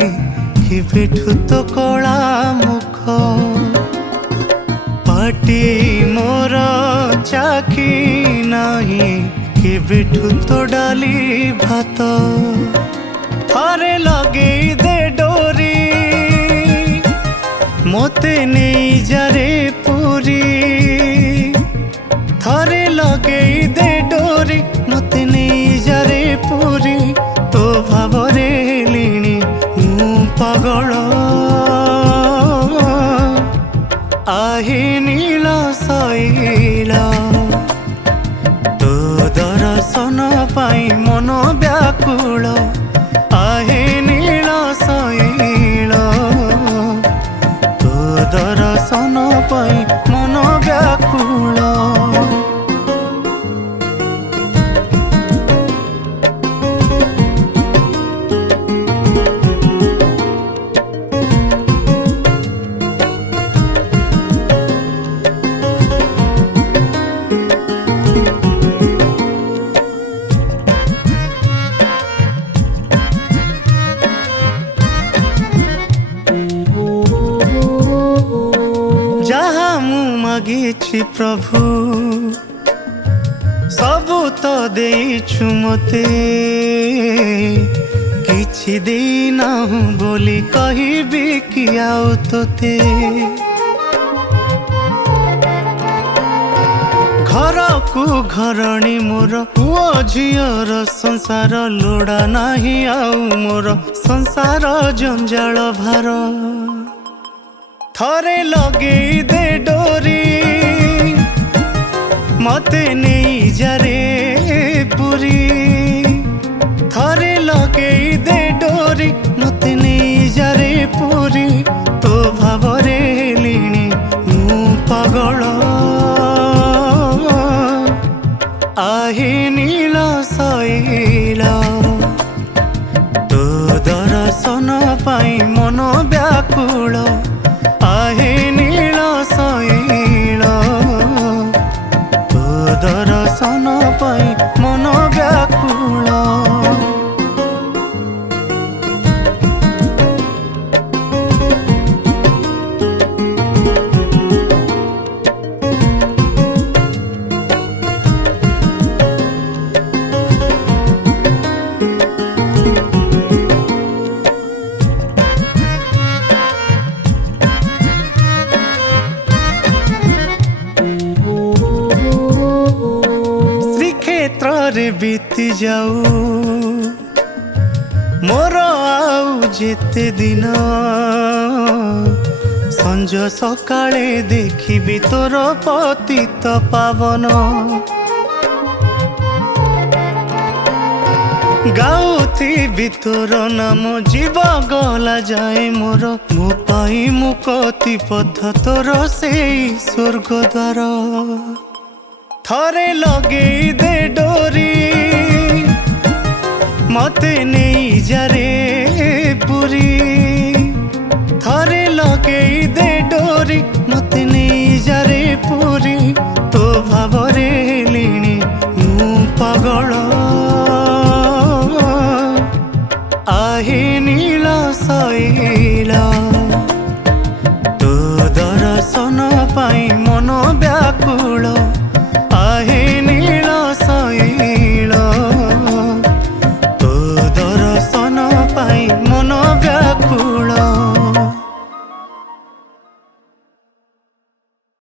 केबेठु तो कला मुख पाटी मोर चाखी नाही केबेठु तो डाली भात थरे लगे दे डोरी मोते नहीं जारे पूरी थरे लगे दे डोरी मोते नहीं जारे पूरी तो भावरे लिणी मु पागल आहे नील शैल तो दर्शन पाई मन व्याकुल आहे नील शैल तो दर्शन पाई मन व्याकुल जहाँ मु मागिछि प्रभु सबु तो देइछु मते किछि देइनाहु बोली कहिबी कि आउ तोते घर को घरणी मोर पुओ झियर संसार लोड़ा नाही आउ मोर संसार जंजाल भार थरे लगे दे डोरी मते नहीं जारे पूरी थरे लगे दे डोरी मते नहीं जारे पूरी तो भावरे लिणी मु पागल आहे नील शैल तो दर्शन पाई मन व्याकुल आहे नील शैल तो दर्शन पाई मन व्याकुल रे बीती जाऊ मोर आउ जेते दिन संज सकाळे देखिबी तोर पतित पावन गाउथिबी तोर नाम जीव गला जाए मोर मो पाई मुक्ति पथ तोर से स्वर्ग द्वार थरे लगे दे डोरी मते नहीं जारे पूरी थरे लगे दे डोरी मते नहीं जारे पूरी तो भावरे लिणी मु पागल आहे नील शैल।